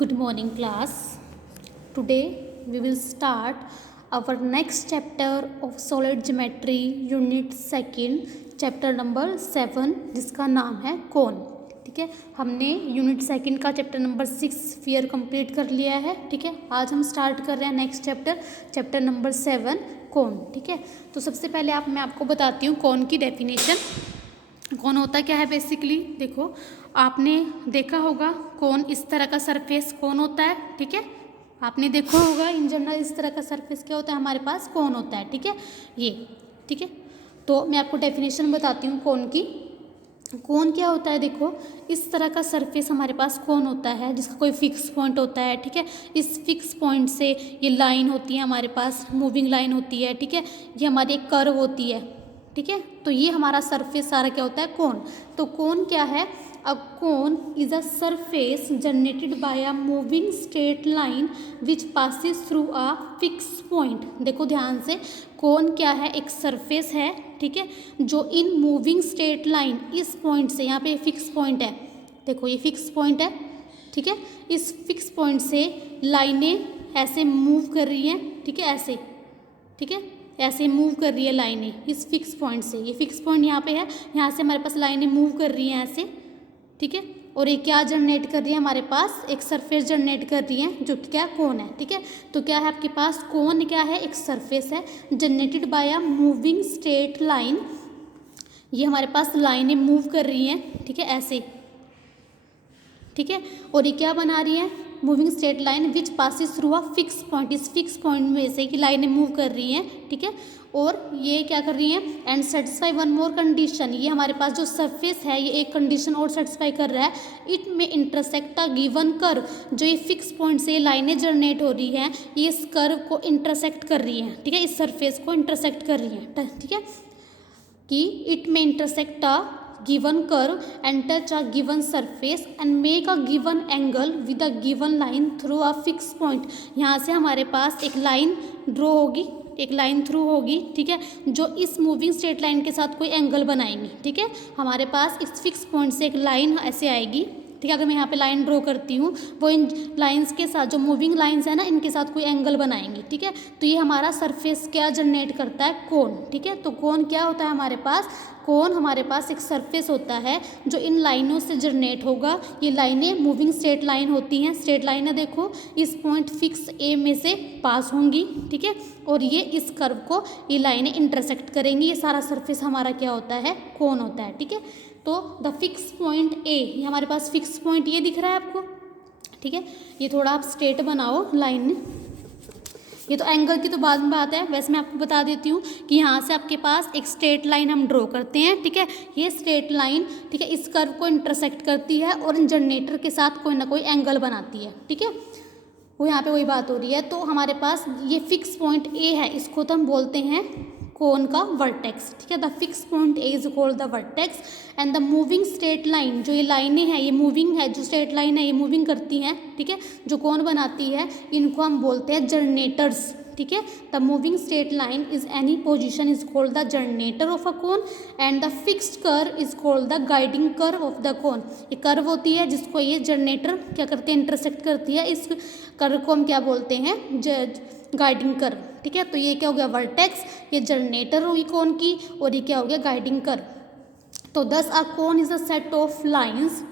Good morning, class. Today we will start our next chapter of solid geometry, unit second, chapter number 7, जिसका नाम है कोन. ठीक है, हमने यूनिट सेकंड का चैप्टर नंबर 6 स्फीयर कंप्लीट कर लिया है. ठीक है, आज हम स्टार्ट कर रहे हैं नेक्स्ट चैप्टर नंबर 7 कोन. ठीक है, तो सबसे पहले मैं आपको बताती हूँ कोन की डेफिनेशन. कोन होता क्या है बेसिकली. देखो, आपने देखा होगा कोन इस तरह का सरफेस कोन होता है. ठीक है, आपने देखा होगा इन जनरल इस तरह का सरफेस क्या होता है, हमारे पास कोन होता है. ठीक है, ये. ठीक है, तो मैं आपको डेफिनेशन बताती हूँ कोन की. कोन क्या होता है, देखो इस तरह का सरफेस हमारे पास कोन होता है जिसका कोई फिक्स पॉइंट होता है. ठीक है, इस फिक्स पॉइंट से ये लाइन होती है हमारे पास, मूविंग लाइन होती है. ठीक है, ये हमारी एक कर्व होती है. ठीक है, तो ये हमारा सरफेस सारा क्या होता है, कोन. तो कोन क्या है, a cone is a surface generated by a moving straight line which passes through a fix point. देखो ध्यान से, कोन क्या है, एक सरफेस है. ठीक है, जो इन मूविंग स्ट्रेट लाइन, इस पॉइंट से, यहाँ पे फिक्स पॉइंट है, देखो ये फिक्स पॉइंट है. ठीक है, इस फिक्स पॉइंट से लाइनें ऐसे मूव कर रही हैं. ठीक है, ऐसे. ठीक है, ऐसे मूव कर रही है लाइनें इस फिक्स पॉइंट से. ये फिक्स पॉइंट यहाँ पे है, यहाँ से हमारे पास लाइनें मूव कर रही हैं ऐसे. ठीक है, और ये क्या जनरेट कर रही है, हमारे पास एक सरफेस जनरेट कर रही है जो कि क्या कोन है. ठीक है, तो क्या है आपके पास, कोन क्या है, एक सरफेस है generated by a moving straight line. ये हमारे पास लाइनें मूव कर रही हैं. ठीक है, ऐसे. ठीक है, और ये क्या बना रही है, moving straight line which passes through a fix point. इस फिक्स पॉइंट में से कि लाइनें मूव कर रही हैं. ठीक है, और ये क्या कर रही हैं, and satisfy one more condition. ये हमारे पास जो सरफेस है ये एक कंडीशन और सेटिस्फाई कर रहा है. इट में इंटरसेक्ट अ गिवन कर्व. जो ये फिक्स पॉइंट से लाइनें जनरेट हो रही हैं, ये इस कर्व को इंटरसेक्ट कर रही हैं. ठीक है, इस सरफेस को इंटरसेक्ट कर रही हैं. ठीक है, कि इट में intersect a given curve and touch a given surface and make a given angle with a given line through a fixed point. यहाँ से हमारे पास एक लाइन ड्रॉ होगी, एक लाइन थ्रू होगी. ठीक है, जो इस मूविंग स्ट्रेट लाइन के साथ कोई एंगल बनाएंगी. ठीक है, हमारे पास इस फिक्स पॉइंट से एक लाइन ऐसे आएगी. ठीक है, अगर मैं यहाँ पे लाइन ड्रॉ करती हूँ, वो इन लाइंस के साथ, जो मूविंग लाइंस है ना, इनके साथ कोई एंगल बनाएंगी. ठीक है, तो ये हमारा सरफेस क्या जनरेट करता है, कोन. ठीक है, तो कोन क्या होता है हमारे पास, कोन हमारे पास एक सरफेस होता है जो इन लाइनों से जनरेट होगा. ये लाइनें मूविंग स्ट्रेट लाइन होती हैं. स्ट्रेट लाइनें देखो इस पॉइंट फिक्स ए में से पास होंगी. ठीक है, और ये इस कर्व को ये लाइनें इंटरसेक्ट करेंगी. ये सारा सरफेस हमारा क्या होता है, कोन होता है. ठीक है, तो द फिक्स पॉइंट ए, ये हमारे पास फिक्स पॉइंट ये दिख रहा है आपको. ठीक है, ये थोड़ा आप स्ट्रेट बनाओ लाइन. ये तो एंगल की तो बाद में बात है, वैसे मैं आपको बता देती हूँ कि यहाँ से आपके पास एक स्ट्रेट लाइन हम ड्रॉ करते हैं. ठीक है, ये स्ट्रेट लाइन, ठीक है, इस कर्व को इंटरसेक्ट करती है और इन जनरेटर के साथ कोई ना कोई एंगल बनाती है. ठीक है, वो यहाँ पे वही बात हो रही है. तो हमारे पास ये फिक्स पॉइंट ए है, इसको तो हम बोलते हैं कोन का वर्टेक्स. ठीक है, the fix point A is called the vertex and the moving straight line. जो ये लाइनें हैं ये मूविंग है, जो स्ट्रेट लाइन है ये मूविंग करती हैं. ठीक है, जो कोन बनाती है इनको हम बोलते हैं जनरेटर्स. ठीक है, the moving straight line is any position is called the generator off a cone and the fixed curve is called the guiding curve of the कोन. ये कर्व होती है जिसको ये जनरेटर क्या करते हैं, इंटरसेक्ट करती है. इस कर्व को हम क्या बोलते हैं, गाइडिंग कर्व. ठीक है, तो ये क्या हो गया, वर्टेक्स, ये जनरेटर हुई कोन की, और ये क्या हो गया, गाइडिंग कर्व. तो thus a cone is a set of lines.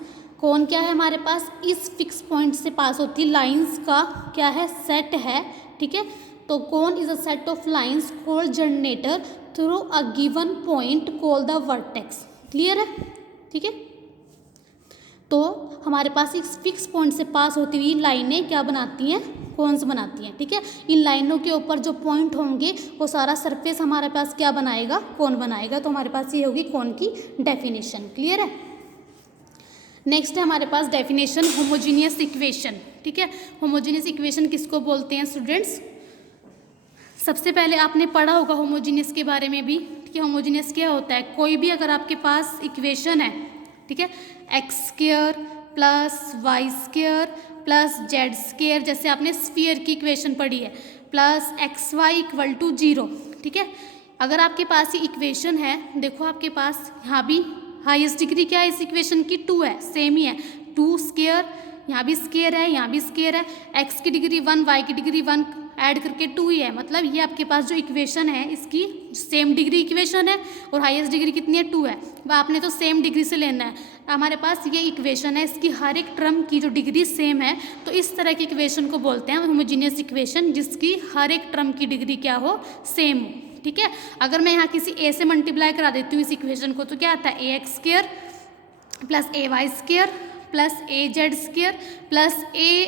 Cone क्या है हमारे पास, इस फिक्स पॉइंट से पास होती लाइंस का क्या है, सेट है. ठीक है, तो कोन is a set of lines called generator through a given point called the vertex. Clear है. ठीक है, तो हमारे पास इस फिक्स पॉइंट से पास होती हुई लाइनें क्या बनाती हैं, कोन्स बनाती हैं. ठीक है, इन लाइनों के ऊपर जो पॉइंट होंगे वो सारा सरफेस हमारे पास क्या बनाएगा, कोन बनाएगा. तो हमारे पास ये होगी कोन की डेफिनेशन. क्लियर है. नेक्स्ट है हमारे पास डेफिनेशन होमोजीनियस इक्वेशन. ठीक है, होमोजीनियस इक्वेशन किसको बोलते हैं स्टूडेंट्स. सबसे पहले आपने पढ़ा होगा होमोजीनियस के बारे में भी. ठीक है, होमोजीनियस क्या होता है, कोई भी अगर आपके पास इक्वेशन है, ठीक है, x square plus y square plus z square, जैसे आपने स्फीयर की इक्वेशन पढ़ी है, plus x y equal to 0. ठीक है, अगर आपके पास ये इक्वेशन है, देखो आपके पास यहाँ भी हाईएस्ट डिग्री क्या है इस इक्वेशन की, 2 है, सेम ही है. 2 स्क्वायर यहाँ भी स्क्वायर है, यहाँ भी स्क्वायर है, x की डिग्री 1 y की डिग्री 1 ऐड करके 2 ही है। मतलब ये आपके पास जो इक्वेशन है इसकी सेम डिग्री इक्वेशन है और हाईएस्ट डिग्री कितनी है 2 है। वह आपने तो सेम डिग्री से लेना है। हमारे पास ये इक्वेशन है, इसकी हर एक टर्म की जो डिग्री सेम है, तो इस तरह की इक्वेशन को बोलते हैं होमोजीनियस इक्वेशन, जिसकी हर एक टर्म की डिग्री क्या हो, सेम हो। ठीक है, अगर मैं यहाँ किसी a से मल्टीप्लाई करा देती हूँ इस इक्वेशन को, तो क्या आता है ax square plus ay square plus az square plus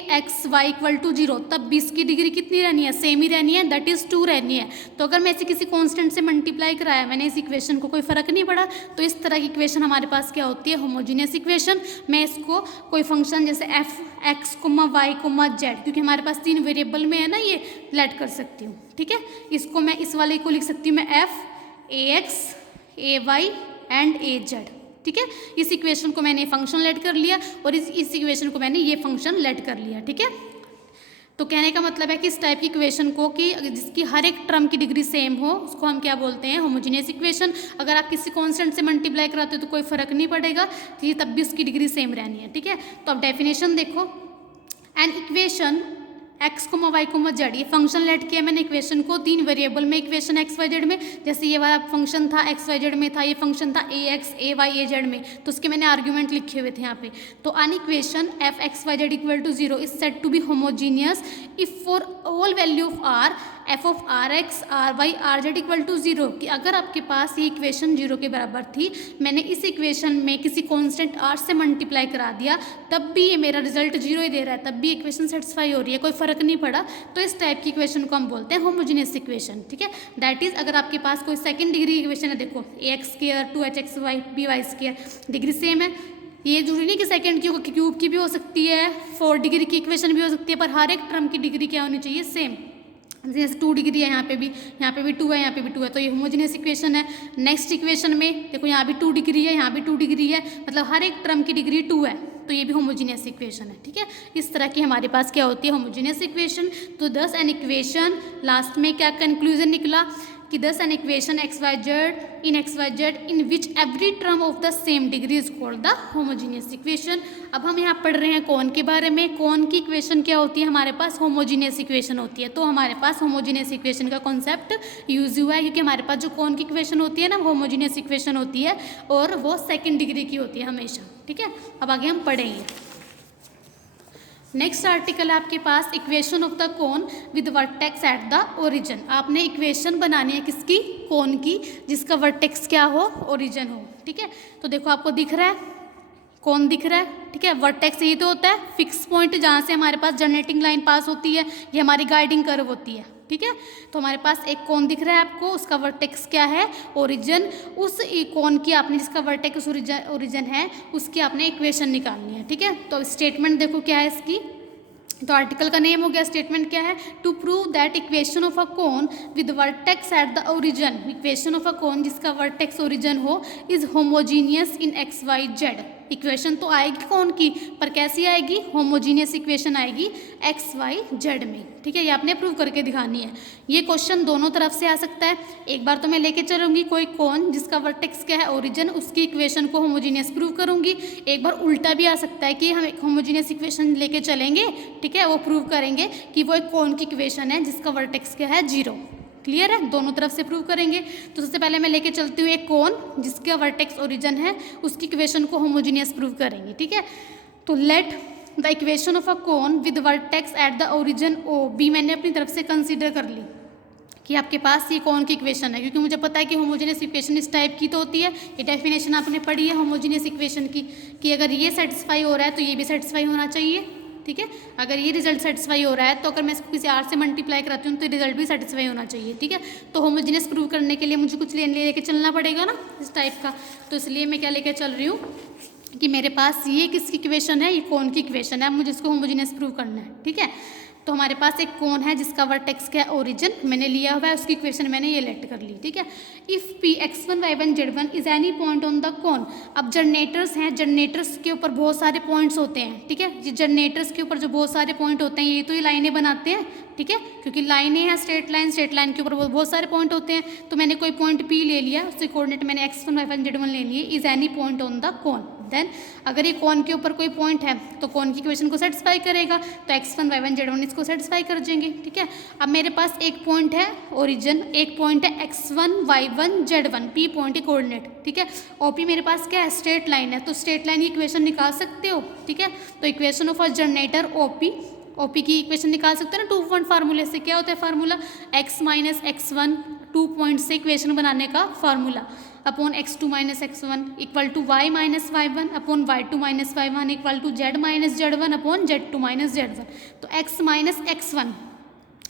axy equal to 0। तब भी इसकी डिग्री कितनी रहनी है, सेम ही रहनी है, दैट इज़ 2 रहनी है। तो अगर मैं इसे किसी कांस्टेंट से मल्टीप्लाई कराया मैंने इस इक्वेशन को, कोई फर्क नहीं पड़ा, तो इस तरह की इक्वेशन हमारे पास क्या होती है, होमोजीनियस इक्वेशन। मैं इसको कोई फंक्शन जैसे f x, y, z, क्योंकि हमारे पास 3 वेरिएबल में है ना, ये लेट कर सकती हूँ। ठीक है, इसको मैं इस वाले को लिख सकती हूँ मैं f ax ay and az। ठीक है, इस इक्वेशन को मैंने फंक्शन लेट कर लिया और इस इक्वेशन को मैंने ये फंक्शन लेट कर लिया। ठीक है, तो कहने का मतलब है कि इस टाइप की इक्वेशन को कि जिसकी हर एक टर्म की डिग्री सेम हो उसको हम क्या बोलते हैं, होमोजीनियस इक्वेशन। अगर आप किसी कांस्टेंट से मल्टीप्लाई कराते हो तो कोई फर्क नहीं पड़ेगा, कि तब भी उसकी डिग्री सेम रहनी है। ठीक है, तो अब डेफिनेशन देखो, an equation x, y, z, ये फंक्शन लेट किया मैंने इक्वेशन को 3 वेरिएबल में, इक्वेशन x y z में। जैसे ये वाला फंक्शन था x y z में था, ये फंक्शन था ax ay az में, तो उसके मैंने आर्ग्यूमेंट लिखे हुए थे यहाँ पे। तो an equation f x y z equal to 0 is said to be homogeneous if for all value of r f of r x r y r z equal to 0, कि अगर आपके पास ये इक्वेशन 0 के बराबर थी, मैंने इस इक्वेशन में किसी कांस्टेंट r से मल्टीप्लाई करा दिया, तब भी ये मेरा रिजल्ट 0 ही दे रहा है, तब भी इक्वेशन सेटिस्फाई हो रही है, कोई फर्क नहीं पड़ा, तो इस टाइप की इक्वेशन को हम बोलते हैं होमोजीनियस इक्वेशन। ठीक है, दैट इज अगर आपके पास कोई सेकंड डिग्री इक्वेशन है, देखो ax square 2hxy by square degree same है, ये जरूरी नहीं कि सेकंड की क्यूब की भी हो सकती है, 4 डिग्री की इक्वेशन भी हो सकती है, पर हर एक टर्म की डिग्री क्या होनी चाहिए, सेम। जैसे 2 डिग्री है, यहाँ पे भी 2 है, यहाँ पे भी 2 है, तो ये होमोजीनियस इक्वेशन है। नेक्स्ट इक्वेशन में देखो, यहाँ भी 2 डिग्री है, यहाँ भी 2 डिग्री है, मतलब हर एक टर्म की डिग्री 2 है, तो ये भी होमोजीनियस इक्वेशन है। ठीक है, इस तरह की हमारे पास क्या होती है, होमोजीनियस इक्वेशन। तो दस एन इक्वेशन, लास्ट में क्या कंक्लूजन निकला कि thus an equation x y z in which every term of the same degree is called the homogeneous equation. अब हम यहाँ पढ़ रहे हैं कौन के बारे में, कौन की इक्वेशन क्या होती है, हमारे पास होमोजीनियस इक्वेशन होती है। तो हमारे पास होमोजीनियस इक्वेशन का कॉन्सेप्ट यूज हुआ है, क्योंकि हमारे पास जो कौन की इक्वेशन होती है ना, होमोजीनियस इक्वेशन होती है और वो सेकेंड डिग्री की होती है हमेशा। ठीक है, अब आगे हम पढ़ेंगे। नेक्स्ट आर्टिकल है आपके पास equation of the cone with vertex at the origin. आपने इक्वेशन बनानी है किसकी, कोन की, जिसका वर्टेक्स क्या हो, ओरिजिन हो। ठीक है, तो देखो आपको दिख रहा है, कोन दिख रहा है। ठीक है, वर्टेक्स यही तो होता है फिक्स पॉइंट जहाँ से हमारे पास जनरेटिंग लाइन पास होती है, ये हमारी गाइडिंग कर्व होती है। ठीक है, तो हमारे पास एक कोन दिख रहा है आपको, उसका वर्टेक्स क्या है, ओरिजिन। उस कोन की आपने जिसका वर्टेक्स ओरिजिन है उसकी आपने इक्वेशन निकालनी है। ठीक है, तो स्टेटमेंट देखो क्या है इसकी, तो आर्टिकल का नेम हो गया, स्टेटमेंट क्या है, to prove that equation of a cone with vertex at the origin, equation of a cone जिसका वर्टेक्स ओरिजिन हो is homogeneous in x y z. Equation तो आएगी कौन की, पर कैसी आएगी, होमोजीनियस इक्वेशन आएगी एक्स वाई जेड में। ठीक है, ये आपने प्रूव करके दिखानी है। ये क्वेश्चन दोनों तरफ से आ सकता है, एक बार तो मैं लेके चलूंगी कोई कौन जिसका वर्टेक्स क्या है ओरिजिन, उसकी इक्वेशन को होमोजीनियस प्रूव करूंगी। एक बार उल्टा भी आ सकता है कि हम एक होमोजीनियस इक्वेशन लेके चलेंगे, ठीक है, वो प्रूव करेंगे कि वो एक कौन की इक्वेशन है जिसका वर्टेक्स क्या है 0। क्लियर है, दोनों तरफ से प्रूव करेंगे। तो सबसे पहले मैं लेके चलती हूँ एक कोन जिसका वर्टेक्स ओरिजिन है, उसकी इक्वेशन को होमोजीनियस प्रूव करेंगे। ठीक है, तो let the equation of a cone with vertex at the origin O be, मैंने अपनी तरफ से कंसीडर कर ली कि आपके पास ये कौन की इक्वेशन है, क्योंकि मुझे पता है कि होमोजीनियस इक्वेशन इस टाइप की तो होती है। ये डेफिनेशन आपने पढ़ी है होमोजीनियस इक्वेशन की, कि अगर ये सेटिस्फाई हो रहा है तो ये भी सेटिस्फाई होना चाहिए। ठीक है, अगर ये रिजल्ट सेटिस्फाई हो रहा है तो अगर मैं इसको किसी आर से मल्टीप्लाई कराती हूँ तो रिजल्ट भी सेटिस्फाई होना चाहिए। ठीक है, तो होमोजीनियस प्रूव करने के लिए मुझे कुछ लेके चलना पड़ेगा ना इस टाइप का, तो इसलिए मैं क्या लेके चल रही हूँ कि मेरे पास ये किसकी इक्वेशन है, ये कौन की इक्वेशन है, मुझे इसको होमोजीनियस प्रूव करना है। ठीक है, तो हमारे पास एक कोन है जिसका वर्टेक्स क्या है ओरिजिन, मैंने लिया हुआ है, उसकी इक्वेशन मैंने ये लेट कर ली। ठीक है, if P x1 y1 z1 is any point on the कोन। अब जनरेटर्स हैं, जनरेटर्स के ऊपर बहुत सारे पॉइंट्स होते हैं। ठीक है, जनरेटर्स के ऊपर जो बहुत सारे पॉइंट होते हैं ये तो ये लाइनें बनाते हैं। ठीक है, क्योंकि लाइनें हैं स्ट्रेट लाइन के ऊपर बहुत सारे पॉइंट होते हैं। तो मैंने कोई पॉइंट P ले लिया, उसके कोऑर्डिनेट मैंने x1 y1 z1 ले लिए, is any point on the cone then अगर ये कौन के ऊपर कोई पॉइंट है तो कौन की इक्वेशन को सेटिस्फाई करेगा, तो x1 y1 z1 इसको सेटिस्फाई कर जाएंगे। ठीक है, अब मेरे पास एक पॉइंट है ओरिजिन, एक पॉइंट है x1 y1 z1, p point है कोऑर्डिनेट। ठीक है, OP मेरे पास क्या है, स्ट्रेट लाइन है, तो स्ट्रेट लाइन की इक्वेशन निकाल सकते हो। ठीक है, तो equation of a generator OP की इक्वेशन निकाल सकते हो ना 2 पॉइंट फार्मूले से। क्या होता है formula, x minus x1 2 point से इक्वेशन बनाने का formula upon x2 minus x1 equal to y minus y1 upon y2 minus y1 equal to z minus z1 upon z2 minus z1। तो x minus x1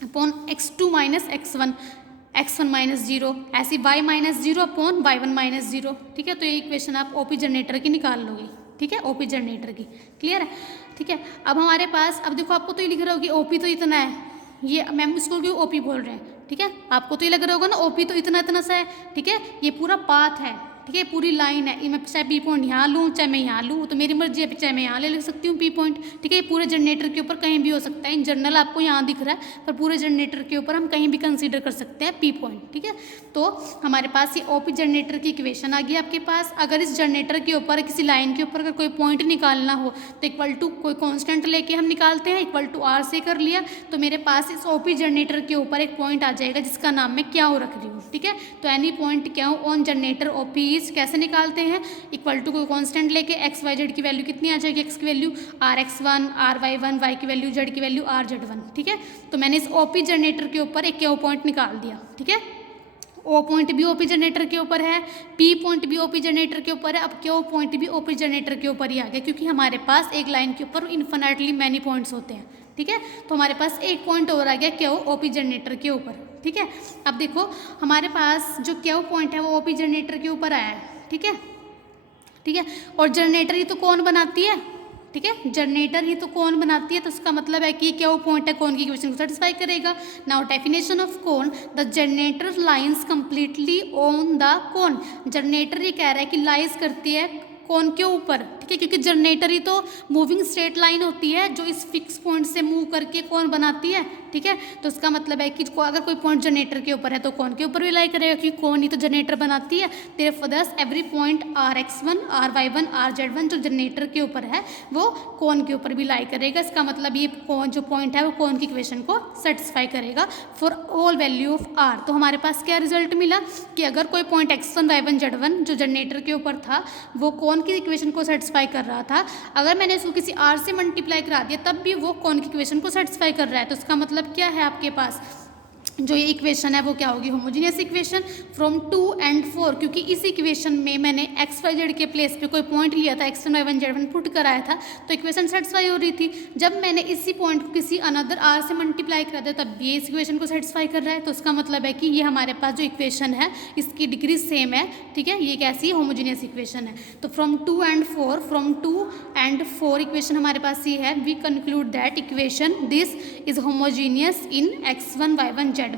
upon x2 minus x1 minus 0, ऐसी y minus 0 upon y1 minus 0। ठीक है, तो ये equation आप OP generator की निकाल लोगे। ठीक है, OP जनरेटर की, क्लियर है। ठीक है, अब हमारे पास, अब देखो आपको तो ये लिख रहा होगा कि OP तो इतना है, ये मैम इसको क्यों OP बोल रहे हैं। ठीक है, आपको तो ये लग रहा होगा ना OP तो इतना इतना सा है। ठीक है, ये पूरा पाथ है। ठीक है, पूरी लाइन है, मैं चाहे P पॉइंट यहाँ लूँ चाहे मैं यहाँ लूँ, तो मेरी मर्जी है, चाहे मैं यहाँ ले सकती हूँ P पॉइंट। ठीक है, ये पूरे जनरेटर के ऊपर कहीं भी हो सकता है। इन जनरल आपको यहाँ दिख रहा है, पर पूरे जनरेटर के ऊपर हम कहीं भी कंसीडर कर सकते हैं P पॉइंट। ठीक है, तो हमारे पास ये OP जनरेटर की इक्वेशन आ गई आपके पास। अगर इस जनरेटर के ऊपर किसी लाइन के ऊपर अगर कोई पॉइंट निकालना हो तो इक्वल टू कोई कॉन्स्टेंट लेके हम निकालते हैं, इक्वल टू R से कर लिया, तो मेरे पास इस OP जनरेटर के ऊपर एक पॉइंट आ जाएगा जिसका नाम मैं क्या रख रही हूँ। ठीक है, तो एनी पॉइंट क्या ऑन जनरेटर OP इज, कैसे निकालते हैं, इक्वल टू कोई कांस्टेंट लेके x y z की वैल्यू कितनी आ जाएगी, x की वैल्यू rx1 ry1, y की वैल्यू z की वैल्यू rz1। ठीक है, तो मैंने इस OP जनरेटर के ऊपर एक Q पॉइंट निकाल दिया। ठीक है, O पॉइंट भी OP जनरेटर के ऊपर है, P पॉइंट भी OP जनरेटर के ऊपर है, अब Q पॉइंट भी OP जनरेटर के ऊपर ही आ गया, क्योंकि हमारे पास एक लाइन के ऊपर इन्फिनिटली मैनी पॉइंट्स होते हैं। ठीक है, तो हमारे पास एक पॉइंट और आ गया Q OP जनरेटर के ऊपर। ठीक है, अब देखो हमारे पास जो Q पॉइंट है वो OP जनरेटर के ऊपर आया है। ठीक है, ठीक है, और जनरेटर ही तो कौन बनाती है। ठीक है, जनरेटर ही तो कौन बनाती है, तो इसका मतलब है कि क्या वो पॉइंट है कौन की इक्वेशन को सेटिस्फाई करेगा। नाउ डेफिनेशन ऑफ कौन, the generator lines completely on the कौन, जनरेटर ये कह रहा है कि लाइज करती है कौन के ऊपर। ठीक है, क्योंकि जनरेटर ही तो मूविंग स्ट्रेट लाइन होती है जो इस फिक्स पॉइंट से मूव करके कौन बनाती है। ठीक है, तो इसका मतलब है कि अगर कोई पॉइंट जनरेटर के ऊपर है तो कौन के ऊपर भी लाई करेगा, क्योंकि कौन ही तो जनरेटर बनाती है। देयरफॉर दस every point rx1 ry1 rz1 जो जनरेटर के ऊपर है वो कौन के ऊपर भी लाई करेगा। इसका मतलब ये कौन जो पॉइंट है वो कौन की इक्वेशन को सेटिस्फाई करेगा for all value of r। तो हमारे पास क्या रिजल्ट मिला कि अगर कोई पॉइंट x1 y1 z1 जो जनरेटर के ऊपर था वो कौन की इक्वेशन को सेटिस्फाई कर रहा था, अगर मैंने इसको किसी r से मल्टीप्लाई करा दिया तब भी वो कौन की इक्वेशन को सेटिस्फाई कर रहा है। तो इसका मतलब क्या है, आपके पास जो ये इक्वेशन है वो क्या होगी, होमोजीनियस इक्वेशन फ्रॉम 2 and 4, क्योंकि इस इक्वेशन में मैंने एक्स वाई जेड के प्लेस पे कोई पॉइंट लिया था, x1 y1 z1 पुट कराया था, तो इक्वेशन सेटिस्फाई हो रही थी। जब मैंने इसी पॉइंट को किसी अनदर r से मल्टीप्लाई करा दिया तब ये इस इक्वेशन को सेटिस्फाई कर रहा है। तो इसका मतलब है कि ये हमारे पास जो इक्वेशन है इसकी डिग्री सेम है। ठीक है, ये कैसी होमोजीनियस इक्वेशन है। तो फ्रॉम 2 and 4 इक्वेशन हमारे पास ये है, we conclude that equation this is homogeneous in x1 y1 z1।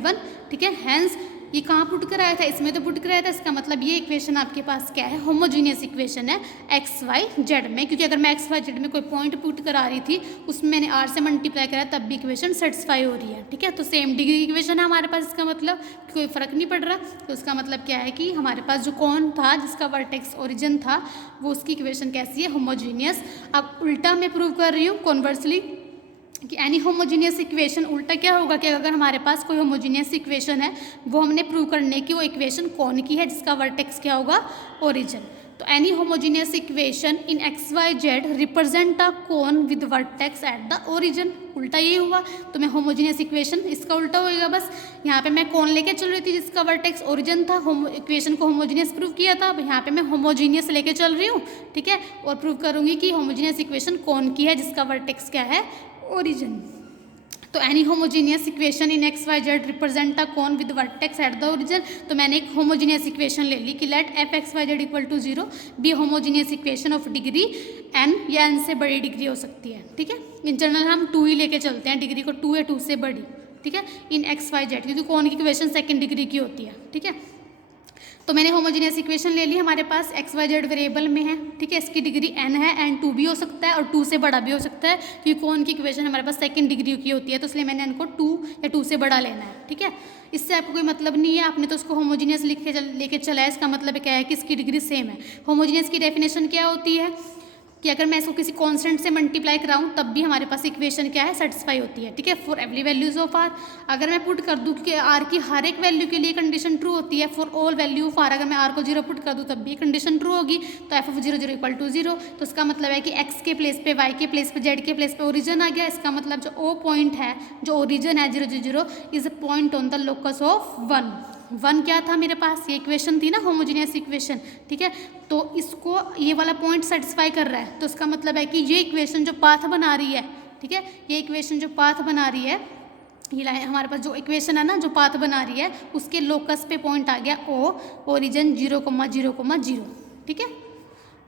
ठीक है, हैंस ये कहाँ पुट कराया था, इसमें तो पुट कराया था। इसका मतलब ये इक्वेशन आपके पास क्या है, होमोजीनियस इक्वेशन है एक्स वाई जेड में, क्योंकि अगर मैं एक्स वाई जेड में कोई पॉइंट पुट करा रही थी उसमें मैंने आर से मल्टीप्लाई करा तब भी इक्वेशन सेटिस्फाई हो रही है। ठीक है, तो सेम डिग्री इक्वेशन है हमारे पास, इसका मतलब कोई फर्क नहीं पड़ रहा। तो इसका मतलब क्या है कि हमारे पास जो कौन था जिसका वर्टेक्स ओरिजिन था वो उसकी इक्वेशन कैसी है, होमोजीनियस। अब उल्टा मैं प्रूव कर रही हूँ कॉन्वर्सली कि एनी होमोजीनियस इक्वेशन, उल्टा क्या होगा कि अगर हमारे पास कोई होमोजीनियस इक्वेशन है वो हमने प्रूव करने की वो इक्वेशन कौन की है जिसका वर्टेक्स क्या होगा, ओरिजिन। तो any homogeneous equation in x y z represent a cone with vertex at the origin. उल्टा ये हुआ, तो मैं होमोजीनियस इक्वेशन इसका उल्टा होएगा। बस यहाँ पे मैं कौन लेके चल रही थी जिसका वर्टेक्स ओरिजिन था, इक्वेशन को होमोजीनियस प्रूव किया था, अब यहाँ पे मैं होमोजीनियस लेके चल रही हूँ। ठीक है, और प्रूव करूँगी कि होमोजीनियस इक्वेशन कौन की है जिसका वर्टेक्स क्या है, ओरिजिन। तो any homogeneous equation in x y z represent a cone with vertex at the origin. तो मैंने एक होमोजीनियस इक्वेशन ले ली कि let f x y z equal to 0 be homogeneous equation of degree n, या n से बड़ी degree हो सकती है। ठीक है, इन जनरल हम 2 ही लेके चलते हैं, डिग्री को 2 या 2 से बड़ी। ठीक है, इन एक्स वाई जेड, क्योंकि कौन की इक्वेशन सेकेंड डिग्री की होती है। ठीक है, तो मैंने होमोजीनियस इक्वेशन ले ली, हमारे पास एक्स वाई जेड वेरिएबल में है, ठीक है। इसकी डिग्री n है, n 2 भी हो सकता है और 2 से बड़ा भी हो सकता है, क्योंकि कौन की इक्वेशन हमारे पास सेकंड डिग्री की होती है, तो इसलिए मैंने n को 2 या 2 से बड़ा लेना है, ठीक है। इससे आपको कोई मतलब नहीं है, आपने तो उसको होमोजीनियस लेके चला है, इसका मतलब क्या है कि इसकी डिग्री सेम है। होमोजीनियस की डेफिनेशन क्या होती है कि अगर मैं इसको किसी कांस्टेंट से मल्टीप्लाई कराऊं तब भी हमारे पास इक्वेशन क्या है, सेटिस्फाई होती है, ठीक है। For every values of r, अगर मैं पुट कर दूं कि आर की हर एक वैल्यू के लिए कंडीशन ट्रू होती है, for all value of r, अगर मैं आर को 0 पुट कर दूं तब भी कंडीशन ट्रू होगी, तो एफ ऑफ 0 0 इक्वल टू 0। तो इसका मतलब है कि एक्स के प्लेस पे, वाई के प्लेस पे, जेड के प्लेस पे ओरिजन आ गया। इसका मतलब जो ओ पॉइंट है, जो ओरिजन है 0 0 0 is a point on the locus of 1 क्या था मेरे पास, ये इक्वेशन थी ना होमोजीनियस इक्वेशन, ठीक है। तो इसको ये वाला पॉइंट सेटिस्फाई कर रहा है, तो इसका मतलब है कि ये इक्वेशन जो पाथ बना रही है, ठीक है, ये इक्वेशन जो पाथ बना रही है, ये हमारे पास जो इक्वेशन है ना जो पाथ बना रही है, उसके लोकस पे पॉइंट आ गया ओ, ओरिजिन 0, 0, 0, ठीक है।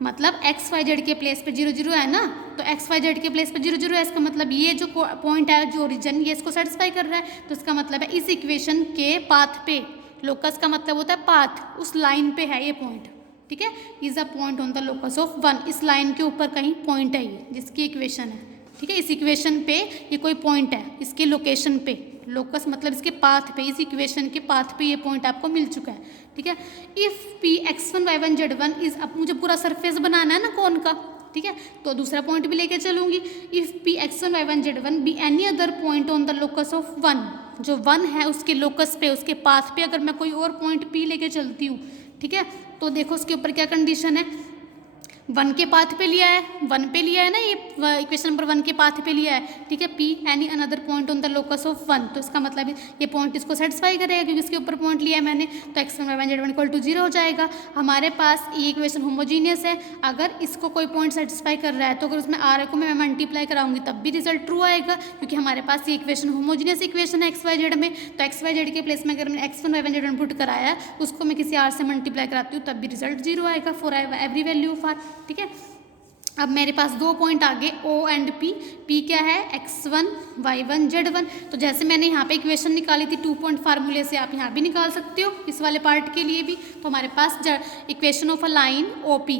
मतलब एक्स वाई जेड के प्लेस पे 0 0 है ना, तो एक्स वाई जेड के प्लेस पे 0 0 है, इसका मतलब ये जो पॉइंट है जो ओरिजिन, ये इसको सेटिस्फाई कर रहा है। तो इसका मतलब है इस इक्वेशन के पाथ पे, लोकस का मतलब होता है पाथ, उस लाइन पे है ये पॉइंट, ठीक है। Is a point on the locus of 1, इस लाइन के ऊपर कहीं पॉइंट है ये जिसकी इक्वेशन है, ठीक है। इस इक्वेशन पे ये कोई पॉइंट है, इसके लोकेशन पे, लोकस मतलब इसके पाथ पे, इस इक्वेशन के पाथ पे ये पॉइंट आपको मिल चुका है, ठीक है। If P x1 y1 z1 is, अब मुझे पूरा सरफेस बनाना है ना कौन का, ठीक है, तो दूसरा पॉइंट भी लेके चलूंगी। If P x1 y1 z1 be any other point on the locus of 1, जो 1 है उसके लोकस पे, उसके पाथ पे अगर मैं कोई और पॉइंट p लेके चलती हूँ, ठीक है, तो देखो उसके ऊपर क्या कंडीशन है, 1 के पाथ पे लिया है, 1 पे लिया है ना, ये इक्वेशन नंबर 1 के पाथ पे लिया है, ठीक है। P any another point on the locus of 1, तो इसका मतलब ये पॉइंट इसको सेटिस्फाई करेगा क्योंकि इसके ऊपर पॉइंट लिया है मैंने, तो x1 y1 z1 equal to 0 हो जाएगा। हमारे पास ये इक्वेशन होमोजीनियस है, अगर इसको कोई पॉइंट सेटिस्फाई कर रहा है तो अगर उसमें आर को मैं मल्टीप्लाई कराऊंगी तब भी रिजल्ट ट्रू आएगा, क्योंकि हमारे पास ये इक्वेशन होमोजीनियस इक्वेशन है एक्स वाई जेड में। तो एक्स वाई जेड के प्लेस में अगर मैंने x1 y1 z1 पुट कराया है, उसको मैं किसी आर से मल्टीप्लाई कराती हूँ तब भी रिजल्ट 0 आएगा for every value of r, ठीक है। अब मेरे पास 2 पॉइंट आगे O एंड P, P क्या है x1 y1 z1, तो जैसे मैंने यहाँ पे इक्वेशन निकाली थी 2 पॉइंट फार्मूले से, आप यहाँ भी निकाल सकते हो इस वाले पार्ट के लिए भी। तो हमारे पास equation of a line OP,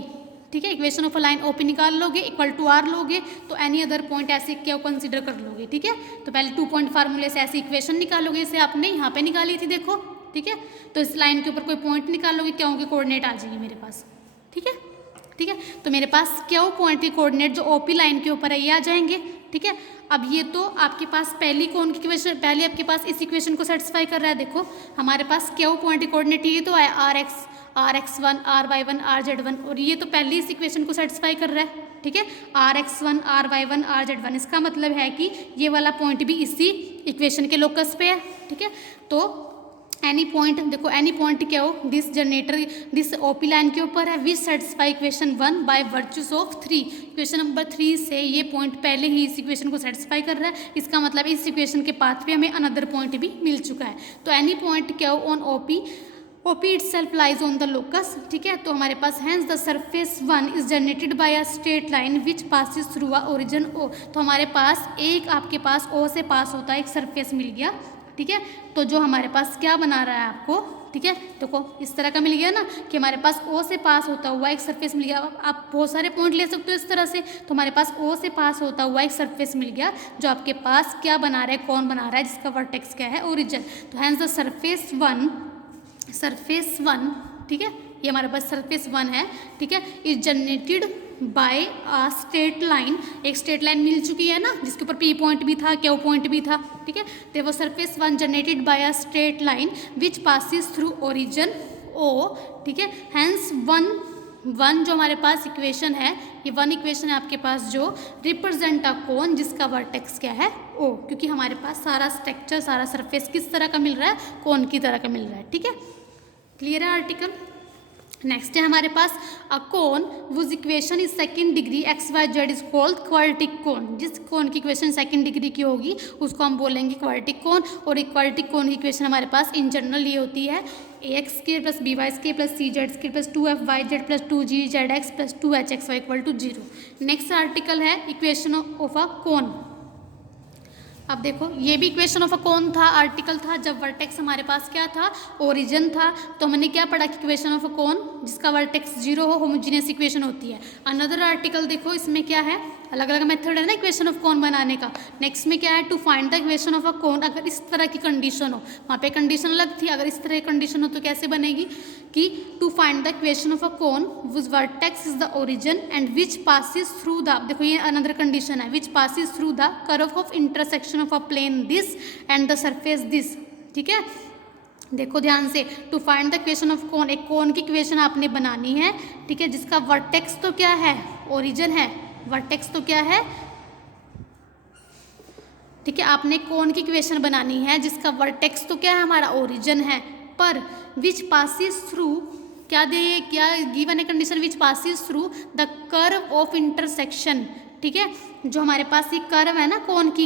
ठीक है, equation of a line OP निकाल लोगे, इक्वल टू R लोगे, तो एनी अदर पॉइंट ऐसे क्या कंसीडर कर लोगे, ठीक है। तो पहले 2 पॉइंट फार्मूले से ऐसी इक्वेशन निकालोगे, इसे आपने यहाँ पे निकाली थी देखो, ठीक है। तो इस लाइन के ऊपर कोई पॉइंट निकालोगे, क्यों के कोऑर्डिनेट आ जाएगी मेरे पास, ठीक है, ठीक है। तो मेरे पास क्यों पॉइंट के कोऑर्डिनेट जो ओपी लाइन के ऊपर है ये आ जाएंगे, ठीक है। अब ये तो आपके पास पहली कौन की इक्वेशन, पहले आपके पास इस इक्वेशन को सेटिस्फाई कर रहा है, देखो हमारे पास क्यों पॉइंट के कोऑर्डिनेट ये तो है rx1 ry1 rz1, और ये तो पहले इस इक्वेशन को सेटिस्फाई कर रहा है, ठीक है, rx1 ry1 rz1। इसका मतलब है कि ये वाला पॉइंट भी इसी इक्वेशन के लोकस पे है, ठीक है। तो एनी पॉइंट, देखो एनी पॉइंट क्या हो, this generator this OP line के ऊपर है, which satisfy equation 1 by virtues of 3, equation number 3 से ये पॉइंट पहले ही इस इक्वेशन को सेटिस्फाई कर रहा है। इसका मतलब इस इक्वेशन के पाथ पे हमें अनदर पॉइंट भी मिल चुका है। तो एनी पॉइंट क्या हो on OP itself lies on the locus, ठीक है। तो हमारे पास hence the surface 1 is generated by a straight line which passes through a origin O, तो हमारे पास एक आपके पास O से पास होता है एक सरफेस मिल गया, ठीक है। तो जो हमारे पास क्या बना रहा है आपको, ठीक है, देखो इस तरह का मिल गया ना कि हमारे पास O से पास होता हुआ एक सरफेस मिल गया। आप बहुत सारे पॉइंट ले सकते हो इस तरह से, तो हमारे पास O से पास होता हुआ एक सरफेस मिल गया जो आपके पास क्या बना रहा है, कौन बना रहा है, जिसका वर्टेक्स क्या है, ओरिजिन। तो हैंस द सरफेस 1, ठीक है, ये हमारे पास सरफेस 1 है, ठीक है, is generated by a straight line, एक स्ट्रेट लाइन मिल चुकी है ना जिसके ऊपर P पॉइंट भी था, Q पॉइंट भी था, ठीक है। तो वो surface 1 generated by a straight line which passes through origin O, ठीक है। हैंस 1 जो हमारे पास इक्वेशन है, ये 1 इक्वेशन है आपके पास जो रिप्रेजेंट अ कोन जिसका वर्टेक्स क्या है O, क्योंकि हमारे पास सारा स्ट्रक्चर, सारा सरफेस किस तरह का मिल रहा है, कोन की तरह का मिल रहा है, ठीक है। क्लियर है आर्टिकल। नेक्स्ट है हमारे पास a cone whose equation is second degree x y z is called quadratic cone, जिस कोन की इक्वेशन सेकंड डिग्री की होगी उसको हम बोलेंगे क्वाड्रेटिक कोन। और एक क्वाड्रेटिक कोन की इक्वेशन हमारे पास इन जनरल ये होती है ax square plus b y square plus c z square plus 2f(y)z plus 2g(z)x plus 2hxy equal to 0। Next article है इक्वेशन ऑफ अ कोन। अब देखो ये भी इक्वेशन ऑफ अ कौन था, आर्टिकल था, जब वर्टेक्स हमारे पास क्या था, ओरिजिन था। तो हमने क्या पढ़ा कि इक्वेशन ऑफ अ कौन जिसका वर्टेक्स 0 हो होमोजीनियस इक्वेशन होती है। अनदर आर्टिकल देखो इसमें क्या है, अलग अलग मेथड है ना इक्वेशन ऑफ कौन बनाने का। नेक्स्ट में क्या है, to find the equation of a cone, अगर इस तरह की कंडीशन हो, वहाँ पे कंडीशन अलग थी, अगर इस तरह की कंडीशन हो तो कैसे बनेगी कि to find the equation of a cone which vertex is the origin and which passes through the, देखो ये अनदर कंडीशन है, which passes through the curve of intersection of a plane this and the surface this. ठीक है, देखो ध्यान से, to find the equation of cone, एक कौन की इक्वेशन आपने बनानी है। ठीक है, जिसका वर्टेक्स तो क्या है, ओरिजिन है, वर्टेक्स तो क्या है, ठीक है, आपने कौन की इक्वेशन बनानी है जिसका वर्टेक्स तो क्या है हमारा, ओरिजिन है, पर विच पासिस थ्रू, क्या दे, क्या गिवन है condition, which passes through the curve of intersection. ठीक है, जो हमारे पास ये कर्व है ना कौन की,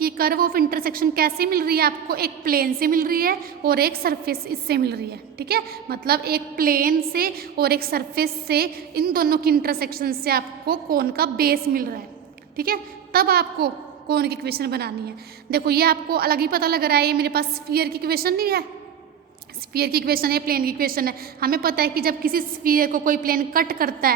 ये कर्व ऑफ इंटरसेक्शन कैसे मिल रही है आपको, एक प्लेन से मिल रही है और एक सरफेस इससे मिल रही है। ठीक है, मतलब एक प्लेन से और एक सरफेस से, इन दोनों की इंटरसेक्शन से आपको कौन का बेस मिल रहा है। ठीक है, तब आपको कौन की इक्वेशन बनानी है। देखो ये आपको अलग ही पता लग रहा है, ये मेरे पास स्फीयर की इक्वेशन नहीं है, स्फीयर की इक्वेशन है, प्लेन की इक्वेशन है। हमें पता है कि जब किसी स्फीयर को कोई प्लेन कट करता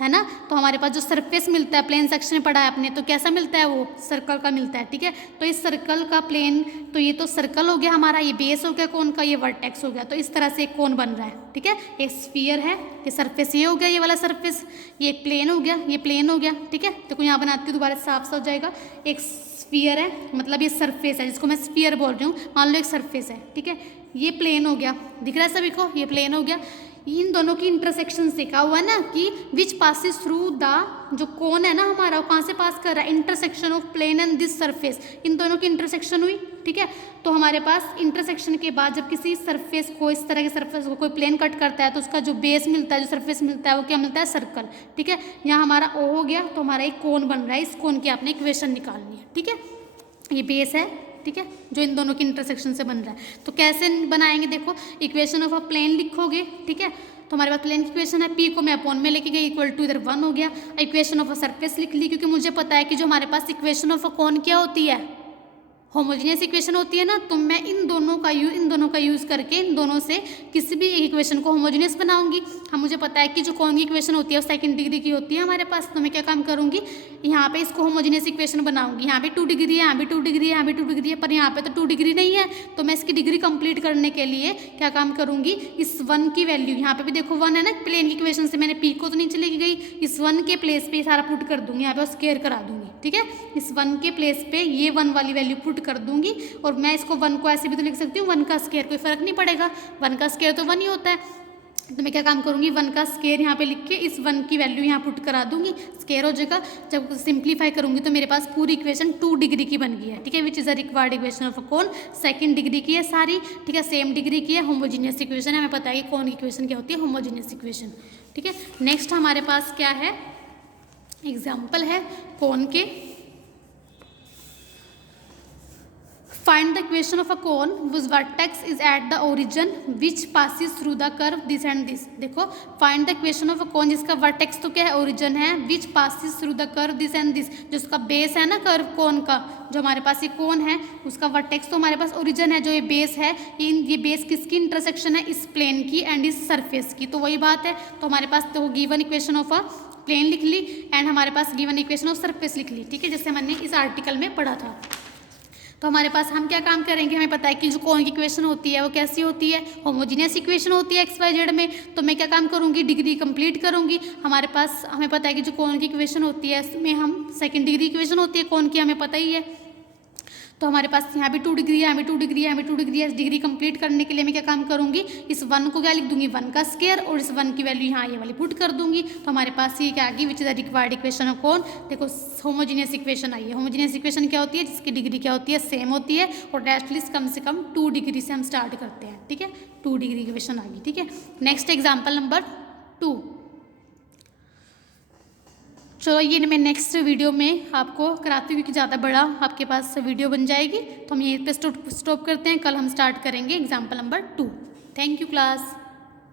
है ना, तो हमारे पास जो सरफेस मिलता है, प्लेन सेक्शन में पढ़ा है आपने, तो कैसा मिलता है, वो सर्कल का मिलता है। ठीक है, तो इस सर्कल का प्लेन, तो ये तो सर्कल हो गया हमारा, ये बेस हो गया कौन का, ये वर्टेक्स हो गया। तो इस तरह से एक कौन बन रहा है। ठीक है, एक स्फीयर है, ये सरफेस ये हो गया, ये वाला सरफेस, ये एक प्लेन हो गया, ये प्लेन हो गया। ठीक है, देखो यहाँ बनाती हूँ दोबारा साफ हो जाएगा, एक स्फीयर है, मतलब ये सरफेस है जिसको मैं स्फीयर बोल रही हूँ, मान लो एक सरफेस है। ठीक है, ये प्लेन हो गया, दिख रहा है सभी को, ये प्लेन हो गया। इन दोनों की इंटरसेक्शन से क्या हुआ ना कि विच पासिस थ्रू द, जो कोन है ना हमारा, वो कहाँ से पास कर रहा है, intersection of plane and this surface, इन दोनों की इंटरसेक्शन हुई। ठीक है, तो हमारे पास इंटरसेक्शन के बाद जब किसी सरफेस को, इस तरह के सरफेस को कोई प्लेन कट करता है, तो उसका जो बेस मिलता है, जो सरफेस मिलता है, वो क्या मिलता है, सर्कल। ठीक है, यहाँ हमारा ओ हो गया, तो हमारा एक कोन बन रहा है, इस कोन की आपने इक्वेशन निकालनी है। ठीक है, ये बेस है, ठीक है, जो इन दोनों की इंटरसेक्शन से बन रहा है। तो कैसे बनाएंगे, देखो इक्वेशन ऑफ अ प्लेन लिखोगे। ठीक है, तो हमारे पास प्लेन की इक्वेशन है, पी को मैं अपॉन में लेके गई, इक्वल टू इधर 1 हो गया। इक्वेशन ऑफ अ सरफेस लिख ली, क्योंकि मुझे पता है कि जो हमारे पास इक्वेशन ऑफ अ कौन क्या होती है, होमोजीनियस इक्वेशन होती है ना। तो मैं इन दोनों का यूज़ करके इन दोनों से किसी भी एक इक्वेशन को होमोजीनियस बनाऊंगी। हम, मुझे पता है कि जो कौन की इक्वेशन होती है वो सेकंड डिग्री की होती है हमारे पास। तो मैं क्या काम करूंगी, यहाँ पे इसको होमोजीनियस इक्वेशन बनाऊंगी। यहाँ पे 2 डिग्री है, यहाँ भी 2 डिग्री है, यहाँ भी 2 डिग्री है, पर यहाँ पे तो 2 डिग्री नहीं है। तो मैं इसकी डिग्री कंप्लीट करने के लिए क्या काम करूंगी, इस 1 की वैल्यू, यहाँ पे भी देखो 1 है ना, प्लेन की इक्वेशन से मैंने पी को तो नीचे लेके गई, इस 1 के प्लेस पे सारा पुट कर दूंगी, यहाँ पे स्क्वायर करा दूंगी। ठीक है, इस 1 के प्लेस पे ये 1 वाली वैल्यू पुट कर दूंगी, और मैं इसको 1 को ऐसे भी तो लिख सकती हूँ, 1 का स्क्वायर, कोई फर्क नहीं पड़ेगा, 1 का स्क्वायर तो 1 ही होता है। तो मैं क्या काम करूंगी, 1 का स्क्वायर यहाँ पे लिख के इस 1 की वैल्यू यहाँ पुट करा दूंगी, स्क्वायर हो जाएगा। जब सिंप्लीफाई करूंगी तो मेरे पास पूरी इक्वेशन 2 डिग्री की बन गई है। ठीक है, which is a required equation of a cone, second degree की है सारी। ठीक है, सेम डिग्री की है, होमोजीनियस इक्वेशन है। हमें पता है कि कौन की इक्वेशन क्या होती है, होमोजीनियस इक्वेशन। ठीक है, नेक्स्ट हमारे पास क्या है, एग्जाम्पल है कौन के। Find the equation of a cone whose vertex is at the origin which passes through the curve this and this। देखो find the equation of a cone जिसका vertex तो क्या है, origin है, which passes through the curve this and this, जो उसका base है ना कर्व कोन का, जो हमारे पास ये कोन है उसका वर्टेक्स तो हमारे पास ओरिजिन है, जो ये बेस है, ये बेस किसकी इंटरसेक्शन है, इस प्लेन की एंड इस सरफेस की। तो वही बात है, तो हमारे पास तो given equation of a plane लिख ली एंड हमारे पास गिवन इक्वेशन ऑफ सरफेस लिख ली। ठीक है, जैसे हमने इस आर्टिकल में पढ़ा था। तो हमारे पास हम क्या काम करेंगे, हमें पता है कि जो कौन की इक्वेशन होती है वो कैसी होती है, होमोजीनियस इक्वेशन होती है एक्स वाई जेड में। तो मैं क्या काम करूंगी, डिग्री कंप्लीट करूंगी। हमारे पास, हमें पता है कि जो कौन की इक्वेशन होती है इसमें हम सेकंड डिग्री इक्वेशन होती है कौन की, हमें पता ही है। तो हमारे पास यहाँ भी 2 डिग्री है, यहाँ भी 2 डिग्री है, यहाँ भी 2 डिग्री है। डिग्री कंप्लीट करने के लिए मैं क्या काम करूंगी, इस 1 को क्या लिख दूंगी, 1 का स्क्वायर, और इस 1 की वैल्यू यहाँ ये वाली पुट कर दूंगी। तो हमारे पास ये क्या आ गई, which is the required equation of कौन, देखो होमोजीनियस इक्वेशन आई है। होमोजीनियस इक्वेशन क्या होती है, जिसकी डिग्री क्या होती है, सेम होती है, और एटलीस्ट कम से कम 2 डिग्री से हम स्टार्ट करते हैं। ठीक है, 2 डिग्री इक्वेशन आ गई। ठीक है, नेक्स्ट एग्जाम्पल नंबर 2। चलो ये मैं नेक्स्ट वीडियो में आपको कराती हूँ, क्योंकि ज़्यादा बड़ा आपके पास वीडियो बन जाएगी। तो हम यहीं पे स्टॉप करते हैं, कल हम स्टार्ट करेंगे example number 2। Thank you class.